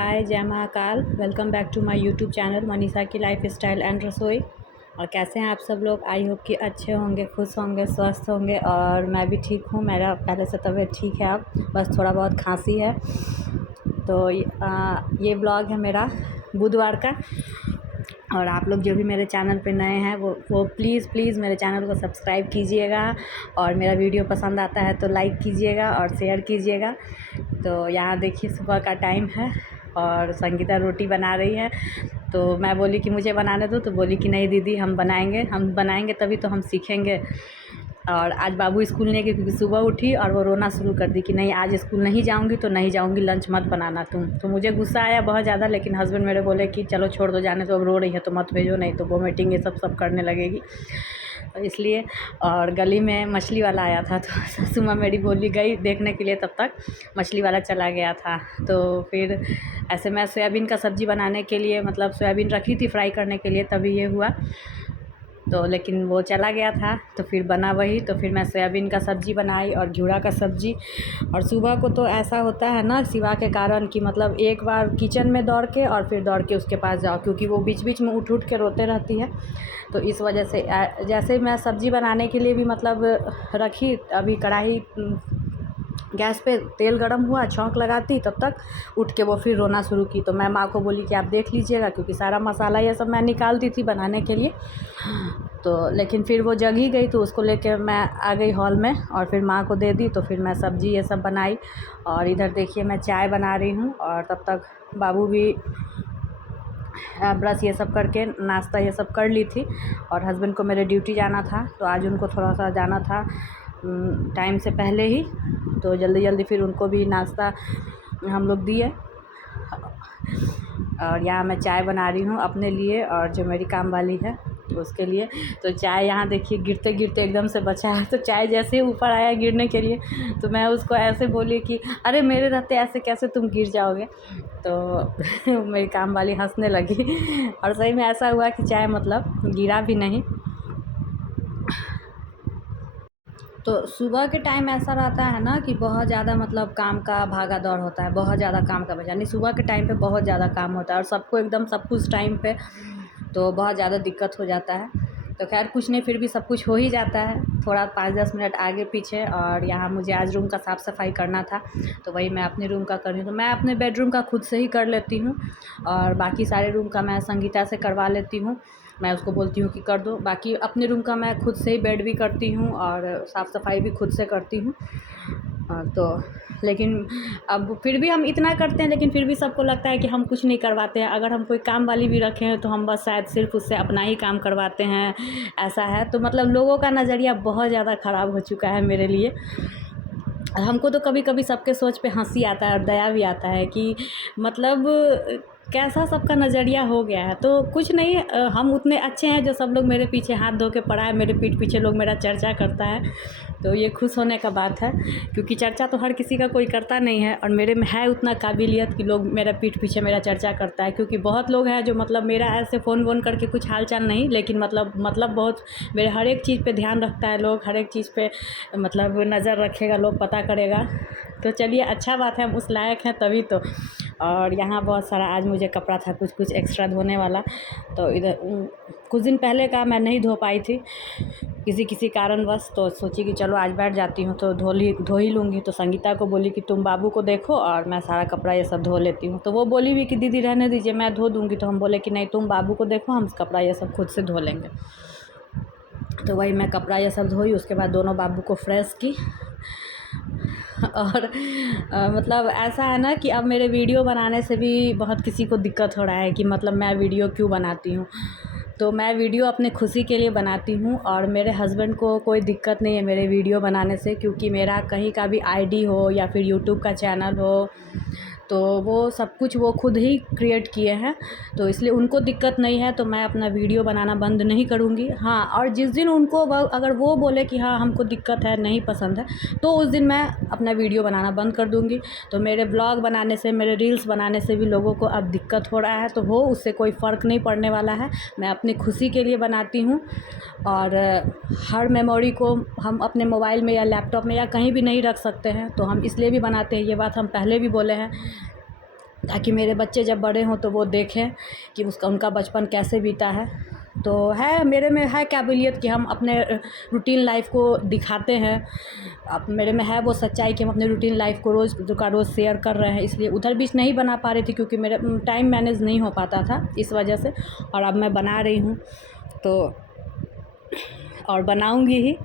हाय, जय Mahakal. Welcome back to my YouTube channel Manisha की life style and रसोई। और कैसे हैं आप सब लोग? आई होप कि अच्छे होंगे, खुश होंगे, स्वस्थ होंगे। और मैं भी ठीक हूँ। मेरा पहले से तबीयत ठीक है, अब बस थोड़ा बहुत खांसी है। तो ये ब्लॉग है मेरा बुधवार का। और आप लोग जो भी मेरे चैनल पे नए हैं वो प्लीज़ मेरे चैनल को सब्सक्राइब कीजिएगा। और मेरा वीडियो पसंद आता है तो लाइक कीजिएगा और शेयर कीजिएगा। तो यहाँ देखिए सुबह का टाइम है और संगीता रोटी बना रही है। तो मैं बोली कि मुझे बनाने दो, तो बोली कि नहीं दीदी हम बनाएंगे तभी तो हम सीखेंगे। और आज बाबू स्कूल नहीं गए क्योंकि सुबह उठी और वो रोना शुरू कर दी कि नहीं आज स्कूल नहीं जाऊंगी तो नहीं जाऊंगी, लंच मत बनाना तुम। तो मुझे गुस्सा आया बहुत ज़्यादा, लेकिन हस्बैंड मेरे बोले कि चलो छोड़ दो, जाने तो, अब रो रही है तो मत भेजो, नहीं तो वोमिटिंग ये सब करने लगेगी। तो इसलिए। और गली में मछली वाला आया था तो सासू माँ मेरी बोली गई देखने के लिए, तब तक मछली वाला चला गया था। तो फिर ऐसे मैं सोयाबीन का सब्ज़ी बनाने के लिए, मतलब सोयाबीन रखी थी फ्राई करने के लिए, तभी ये हुआ। तो लेकिन वो चला गया था तो फिर बना वही। तो फिर मैं सोयाबीन का सब्ज़ी बनाई और घिउड़ा का सब्ज़ी। और सुबह को तो ऐसा होता है ना शिवा के कारण कि मतलब एक बार किचन में दौड़ के और फिर दौड़ के उसके पास जाओ, क्योंकि वो बीच बीच में उठ के रोते रहती है। तो इस वजह से जैसे मैं सब्ज़ी बनाने के लिए भी मतलब रखी, अभी कढ़ाई गैस पे तेल गरम हुआ, छौंक लगाती, तब तक उठ के वो फिर रोना शुरू की। तो मैं माँ को बोली कि आप देख लीजिएगा, क्योंकि सारा मसाला ये सब मैं निकालती थी बनाने के लिए। तो लेकिन फिर वो जग ही गई, तो उसको लेकर मैं आ गई हॉल में और फिर माँ को दे दी। तो फिर मैं सब्ज़ी ये सब बनाई। और इधर देखिए मैं चाय बना रही हूँ। और तब तक बाबू भी ब्रश ये सब करके नाश्ता ये सब कर ली थी। और हस्बैंड को मेरे ड्यूटी जाना था, तो आज उनको थोड़ा सा जाना था टाइम से पहले ही। तो जल्दी जल्दी फिर उनको भी नाश्ता हम लोग दिए। और यहाँ मैं चाय बना रही हूँ अपने लिए और जो मेरी काम वाली है उसके लिए। तो चाय यहाँ देखिए गिरते गिरते एकदम से बचा है। तो चाय जैसे ही ऊपर आया गिरने के लिए, तो मैं उसको ऐसे बोली कि अरे मेरे रहते ऐसे कैसे तुम गिर जाओगे। तो मेरी काम वाली हंसने लगी। और सही में ऐसा हुआ कि चाय मतलब गिरा भी नहीं। तो सुबह के टाइम ऐसा रहता है ना कि बहुत ज़्यादा मतलब काम का भागा दौड़ होता है, बहुत ज़्यादा काम का वजह नहीं, सुबह के टाइम पे बहुत ज़्यादा काम होता है और सबको एकदम सब कुछ टाइम पे, तो बहुत ज़्यादा दिक्कत हो जाता है। तो खैर कुछ नहीं, फिर भी सब कुछ हो ही जाता है, थोड़ा 5-10 मिनट आगे पीछे। और यहाँ मुझे आज रूम का साफ़ सफाई करना था, तो वही मैं अपने रूम का कर रही हूँ। तो मैं अपने बेडरूम का खुद से ही कर लेती हूँ और बाकी सारे रूम का मैं संगीता से करवा लेती हूँ। मैं उसको बोलती हूँ कि कर दो। बाकी अपने रूम का मैं खुद से ही बेड भी करती हूँ और साफ़ सफाई भी खुद से करती हूँ। तो लेकिन अब फिर भी हम इतना करते हैं, लेकिन फिर भी सबको लगता है कि हम कुछ नहीं करवाते हैं। अगर हम कोई काम वाली भी रखे हैं तो हम बस शायद सिर्फ उससे अपना ही काम करवाते हैं, ऐसा है। तो मतलब लोगों का नज़रिया बहुत ज़्यादा ख़राब हो चुका है मेरे लिए। हमको तो कभी कभी सबके सोच पे हंसी आता है और दया भी आता है कि मतलब कैसा सबका नज़रिया हो गया है। तो कुछ नहीं, हम उतने अच्छे हैं जो सब लोग मेरे पीछे हाथ धो के पड़ा है, मेरे पीठ पीछे लोग मेरा चर्चा करता है। तो ये खुश होने का बात है, क्योंकि चर्चा तो हर किसी का कोई करता नहीं है। और मेरे में है उतना काबिलियत कि लोग मेरा पीठ पीछे मेरा चर्चा करता है। क्योंकि बहुत लोग हैं जो मतलब मेरा ऐसे फ़ोन वोन करके कुछ हाल चाल नहीं, लेकिन मतलब बहुत मेरे हर एक चीज़ पे ध्यान रखता है लोग, हर एक चीज़ पे मतलब नज़र रखेगा, लोग पता करेगा। तो चलिए अच्छा बात है, हम उस लायक हैं तभी तो। और यहाँ बहुत सारा आज मुझे कपड़ा था कुछ एक्स्ट्रा धोने वाला, तो इधर कुछ दिन पहले का मैं नहीं धो पाई थी किसी कारणवश। तो सोची कि चलो आज बैठ जाती हूँ तो धो ही लूँगी। तो संगीता को बोली कि तुम बाबू को देखो और मैं सारा कपड़ा ये सब धो लेती हूँ। तो वो बोली भी कि दीदी रहने दीजिए, मैं धो दूँगी। तो हम बोले कि नहीं, तुम बाबू को देखो, हम कपड़ा ये सब खुद से धो लेंगे। तो वही मैं कपड़ा ये सब धोई, उसके बाद दोनों बाबू को फ्रेश की। और मतलब ऐसा है ना कि अब मेरे वीडियो बनाने से भी बहुत किसी को दिक्कत हो रहा है कि मतलब मैं वीडियो क्यों बनाती हूँ। तो मैं वीडियो अपने खुशी के लिए बनाती हूँ और मेरे हस्बैंड को कोई दिक्कत नहीं है मेरे वीडियो बनाने से, क्योंकि मेरा कहीं का भी आईडी हो या फिर यूट्यूब का चैनल हो, तो वो सब कुछ वो खुद ही क्रिएट किए हैं। तो इसलिए उनको दिक्कत नहीं है, तो मैं अपना वीडियो बनाना बंद नहीं करूँगी। हाँ, और जिस दिन उनको अगर वो बोले कि हाँ हमको दिक्कत है, नहीं पसंद है, तो उस दिन मैं अपना वीडियो बनाना बंद कर दूँगी। तो मेरे ब्लॉग बनाने से, मेरे रील्स बनाने से भी लोगों को अब दिक्कत हो रहा है, तो हो उससे कोई फ़र्क नहीं पड़ने वाला है। मैं अपनी खुशी के लिए बनाती हूँ। और हर मेमोरी को हम अपने मोबाइल में या लैपटॉप में या कहीं भी नहीं रख सकते हैं, तो हम इसलिए भी बनाते हैं, ये बात हम पहले भी बोले हैं। ताकि मेरे बच्चे जब बड़े हों तो वो देखें कि उनका बचपन कैसे बीता है। तो है मेरे में है काबिलियत कि हम अपने रूटीन लाइफ को दिखाते हैं। अब मेरे में है वो सच्चाई कि हम अपने रूटीन लाइफ को रोज़ का रोज़ शेयर कर रहे हैं। इसलिए उधर बीच नहीं बना पा रही थी क्योंकि मेरे टाइम मैनेज नहीं हो पाता था इस वजह से। और अब मैं बना रही हूँ तो और बनाऊँगी ही।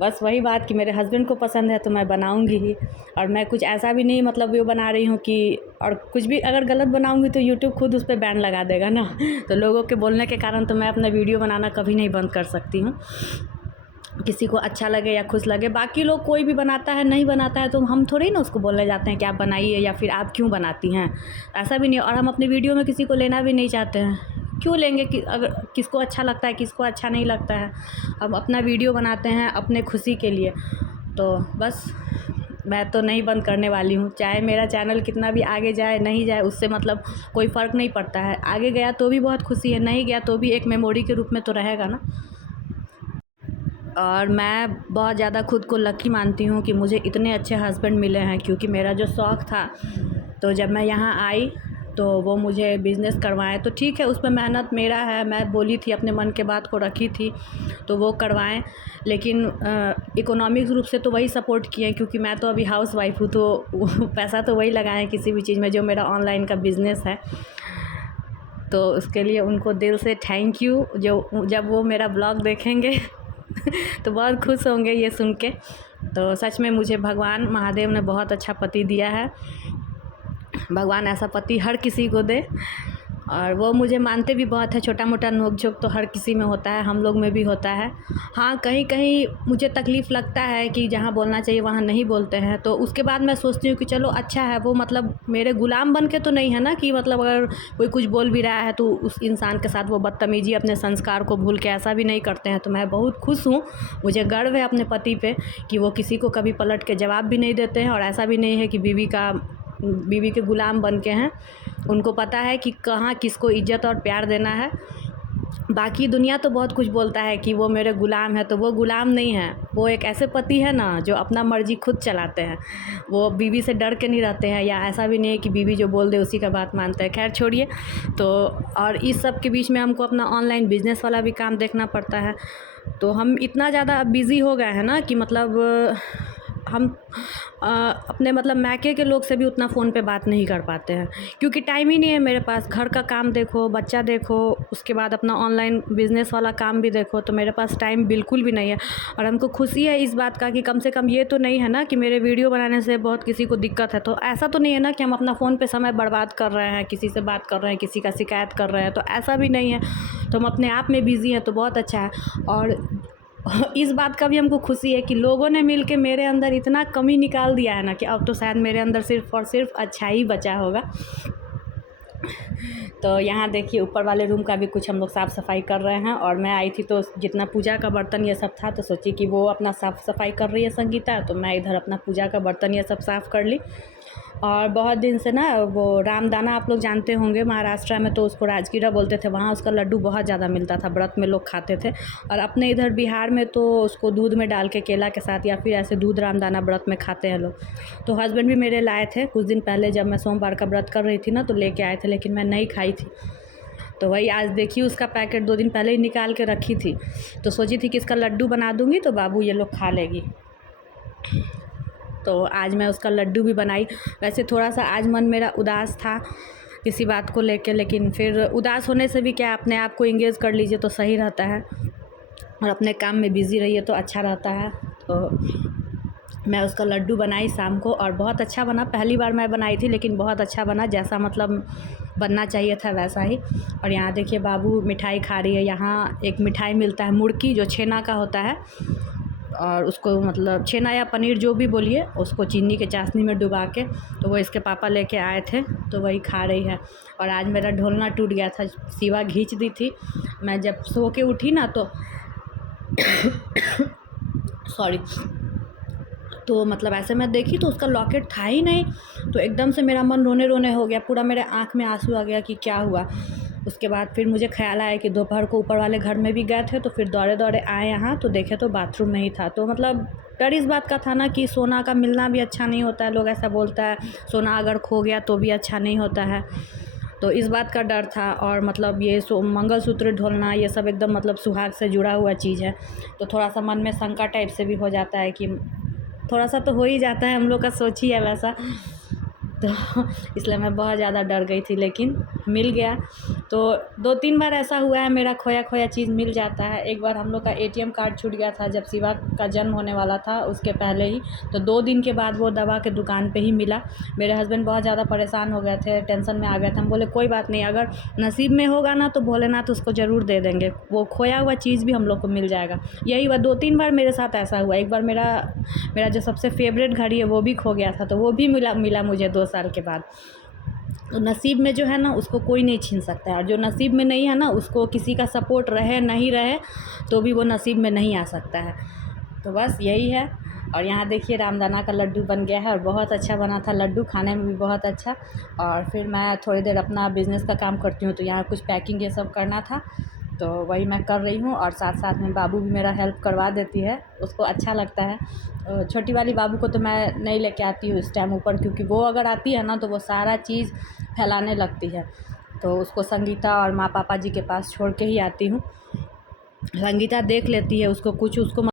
बस वही बात कि मेरे हस्बैंड को पसंद है तो मैं बनाऊँगी ही। और मैं कुछ ऐसा भी नहीं मतलब वो बना रही हूँ कि और कुछ भी अगर गलत बनाऊँगी तो यूट्यूब खुद उस पे बैन लगा देगा ना। तो लोगों के बोलने के कारण तो मैं अपना वीडियो बनाना कभी नहीं बंद कर सकती हूँ। किसी को अच्छा लगे या खुश लगे, बाकी लोग कोई भी बनाता है नहीं बनाता है तो हम थोड़ी ना उसको बोलने जाते हैं कि आप बनाइए या फिर आप क्यों बनाती हैं, ऐसा भी नहीं। और हम अपने वीडियो में किसी को लेना भी नहीं चाहते हैं, क्यों लेंगे कि अगर किसको अच्छा लगता है किसको अच्छा नहीं लगता है। हम अपना वीडियो बनाते हैं अपने खुशी के लिए। तो बस मैं तो नहीं बंद करने वाली हूँ, चाहे मेरा चैनल कितना भी आगे जाए नहीं जाए उससे मतलब कोई फ़र्क नहीं पड़ता है। आगे गया तो भी बहुत खुशी है, नहीं गया तो भी एक मेमोरी के रूप में तो रहेगा ना। और मैं बहुत ज़्यादा खुद को लकी मानती हूँ कि मुझे इतने अच्छे हस्बैंड मिले हैं, क्योंकि मेरा जो शौक़ था तो जब मैं यहाँ आई तो वो मुझे बिज़नेस करवाएं तो ठीक है, उसमें मेहनत मेरा है, मैं बोली थी अपने मन के बात को रखी थी तो वो करवाएं। लेकिन इकोनॉमिक्स रूप से तो वही सपोर्ट किए क्योंकि मैं तो अभी हाउस वाइफ हूँ, तो पैसा तो वही लगाएं किसी भी चीज़ में जो मेरा ऑनलाइन का बिज़नेस है। तो उसके लिए उनको दिल से थैंक यू। जो जब वो मेरा ब्लॉग देखेंगे तो बहुत खुश होंगे ये सुन के। तो सच में मुझे भगवान महादेव ने बहुत अच्छा पति दिया है। भगवान ऐसा पति हर किसी को दे। और वो मुझे मानते भी बहुत है, छोटा मोटा नोक झोंक तो हर किसी में होता है, हम लोग में भी होता है। हाँ, कहीं कहीं मुझे तकलीफ़ लगता है कि जहाँ बोलना चाहिए वहाँ नहीं बोलते हैं, तो उसके बाद मैं सोचती हूँ कि चलो अच्छा है, वो मतलब मेरे गुलाम बन के तो नहीं है ना कि मतलब अगर कोई कुछ बोल भी रहा है तो उस इंसान के साथ वो बदतमीजी अपने संस्कार को भूल के ऐसा भी नहीं करते हैं। तो मैं बहुत खुश हूँ, मुझे गर्व है अपने पति पे कि वो किसी को कभी पलट के जवाब भी नहीं देते हैं और ऐसा भी नहीं है कि बीवी के गुलाम बन के हैं। उनको पता है कि कहाँ किसको इज़्ज़त और प्यार देना है। बाकी दुनिया तो बहुत कुछ बोलता है कि वो मेरे गुलाम है, तो वो गुलाम नहीं है, वो एक ऐसे पति है ना जो अपना मर्ज़ी खुद चलाते हैं। वो बीवी से डर के नहीं रहते हैं, या ऐसा भी नहीं है कि बीवी जो बोल दे उसी का बात मानते हैं। खैर छोड़िए। तो और इस सब के बीच में हमको अपना ऑनलाइन बिज़नेस वाला भी काम देखना पड़ता है। तो हम इतना ज़्यादा बिज़ी हो गए हैं ना कि मतलब हम अपने मतलब मायके के लोग से भी उतना फ़ोन पे बात नहीं कर पाते हैं, क्योंकि टाइम ही नहीं है मेरे पास। घर का काम देखो, बच्चा देखो, उसके बाद अपना ऑनलाइन बिज़नेस वाला काम भी देखो, तो मेरे पास टाइम बिल्कुल भी नहीं है। और हमको खुशी है इस बात का कि कम से कम ये तो नहीं है ना कि मेरे वीडियो बनाने से बहुत किसी को दिक्कत है। तो ऐसा तो नहीं है ना कि हम अपना फ़ोन पे समय बर्बाद कर रहे हैं, किसी से बात कर रहे हैं, किसी का शिकायत कर रहे हैं, तो ऐसा भी नहीं है। तो हम अपने आप में बिज़ी हैं तो बहुत अच्छा है। और इस बात का भी हमको खुशी है कि लोगों ने मिल के मेरे अंदर इतना कमी निकाल दिया है ना कि अब तो शायद मेरे अंदर सिर्फ़ और सिर्फ अच्छा ही बचा होगा। तो यहाँ देखिए ऊपर वाले रूम का भी कुछ हम लोग साफ़ सफाई कर रहे हैं। और मैं आई थी तो जितना पूजा का बर्तन ये सब था तो सोची कि वो अपना साफ़ सफाई कर रही है संगीता, तो मैं इधर अपना पूजा का बर्तन ये सब साफ़ कर ली। और बहुत दिन से ना वो रामदाना आप लोग जानते होंगे, महाराष्ट्र में तो उसको राजगीरा बोलते थे, वहाँ उसका लड्डू बहुत ज़्यादा मिलता था, व्रत में लोग खाते थे। और अपने इधर बिहार में तो उसको दूध में डाल के केला के साथ या फिर ऐसे दूध रामदाना व्रत में खाते हैं लोग। तो हस्बैंड भी मेरे लाए थे कुछ दिन पहले, जब मैं सोमवार का व्रत कर रही थी ना तो लेके आए थे, लेकिन मैं नहीं खाई थी। तो वही आज देखिए उसका पैकेट 2 दिन पहले ही निकाल के रखी थी, तो सोची थी कि इसका लड्डू बना दूँगी तो बाबू ये लोग खा लेगी। तो आज मैं उसका लड्डू भी बनाई। वैसे थोड़ा सा आज मन मेरा उदास था किसी बात को लेके, लेकिन फिर उदास होने से भी क्या, अपने आप को इंगेज कर लीजिए तो सही रहता है, और अपने काम में बिज़ी रहिए तो अच्छा रहता है। तो मैं उसका लड्डू बनाई शाम को और बहुत अच्छा बना। पहली बार मैं बनाई थी लेकिन बहुत अच्छा बना, जैसा मतलब बनना चाहिए था वैसा ही। और यहाँ देखिए बाबू मिठाई खा रही है। यहाँ एक मिठाई मिलता है मुड़की, जो छेना का होता है, और उसको मतलब छेना या पनीर जो भी बोलिए, उसको चीनी के चाशनी में डुबा के, तो वो इसके पापा लेके आए थे तो वही खा रही है। और आज मेरा ढोलना टूट गया था, सिवा खींच दी थी। मैं जब सो के उठी ना तो सॉरी, तो मतलब ऐसे मैं देखी तो उसका लॉकेट था ही नहीं, तो एकदम से मेरा मन रोने रोने हो गया, पूरा मेरे आँख में आंसू आ गया कि क्या हुआ। उसके बाद फिर मुझे ख्याल आया कि दोपहर को ऊपर वाले घर में भी गए थे, तो फिर दौड़े दौड़े आए यहाँ तो देखे तो बाथरूम में ही था। तो मतलब डर इस बात का था ना कि सोना का मिलना भी अच्छा नहीं होता है, लोग ऐसा बोलता है सोना अगर खो गया तो भी अच्छा नहीं होता है, तो इस बात का डर था। और मतलब ये मंगलसूत्र ढोलना ये सब एकदम मतलब सुहाग से जुड़ा हुआ चीज़ है, तो थोड़ा सा मन में शंका टाइप से भी हो जाता है कि थोड़ा सा तो हो ही जाता है, हम लोग का सोच ही है वैसा। तो इसलिए मैं बहुत ज़्यादा डर गई थी, लेकिन मिल गया। तो 2-3 बार ऐसा हुआ है मेरा खोया चीज़ मिल जाता है। एक बार हम लोग का एटीएम कार्ड छूट गया था जब शिवा का जन्म होने वाला था उसके पहले ही, तो 2 दिन के बाद वो दवा के दुकान पे ही मिला। मेरे हस्बैंड बहुत ज़्यादा परेशान हो गए थे, टेंशन में आ गए थे। हम बोले कोई बात नहीं, अगर नसीब में होगा ना तो भोलेनाथ उसको ज़रूर दे देंगे, वो खोया हुआ चीज़ भी हम लोग को मिल जाएगा। यही हुआ, 2-3 बार मेरे साथ ऐसा हुआ। एक बार मेरा जो सबसे फेवरेट घड़ी है वो भी खो गया था, तो वो भी मिला मुझे 2 साल के बाद। तो नसीब में जो है ना उसको कोई नहीं छीन सकता है, और जो नसीब में नहीं है ना उसको किसी का सपोर्ट रहे नहीं रहे तो भी वो नसीब में नहीं आ सकता है। तो बस यही है। और यहाँ देखिए रामदाना का लड्डू बन गया है, और बहुत अच्छा बना था लड्डू, खाने में भी बहुत अच्छा। और फिर मैं थोड़ी देर अपना बिज़नेस का काम करती हूँ, तो यहाँ कुछ पैकिंग ये सब करना था, तो वही मैं कर रही हूँ। और साथ साथ में बाबू भी मेरा हेल्प करवा देती है, उसको अच्छा लगता है। छोटी वाली बाबू को तो मैं नहीं लेके आती हूँ इस टाइम ऊपर, क्योंकि वो अगर आती है ना तो वो सारा चीज़ फैलाने लगती है, तो उसको संगीता और माँ पापा जी के पास छोड़ के ही आती हूँ। संगीता देख लेती है, उसको कुछ उसको